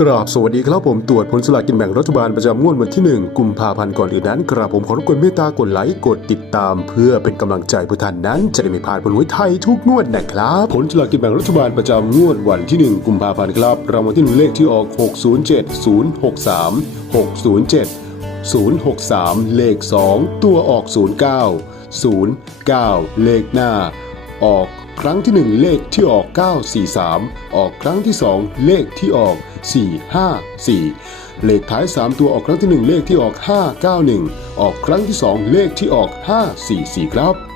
กราบสวัสดีครับผมตรวจผลสลากกินแบ่งรัฐบาลประจำงวดวันที่ 1 กุมภาพันธ์ก่อนอื่นนั้นกราบผมขอรบกวนเมตตากดไลค์กดติดตาม เพื่อเป็นกำลังใจเพื่อท่านนั้น จะได้ไม่พลาดผลหวยไทยทุกงวดนะครับผลสลากกินแบ่งรัฐบาลประจำงวดวันที่ 1 กุมภาพันธ์ครับรางวัลที่หนึ่งเลขที่ออก 607 063 607 063 เลข 2 ตัวออก 09 09 เลขหน้า ออก ครั้งที่ 1 เลขที่ออก 943 ออกครั้งที่ 2 เลขที่ออก 454 เลขท้าย 3 ตัวออกครั้งที่ 1 เลขที่ออก 591 ออกครั้งที่ 2 เลขที่ออก 544 ครับ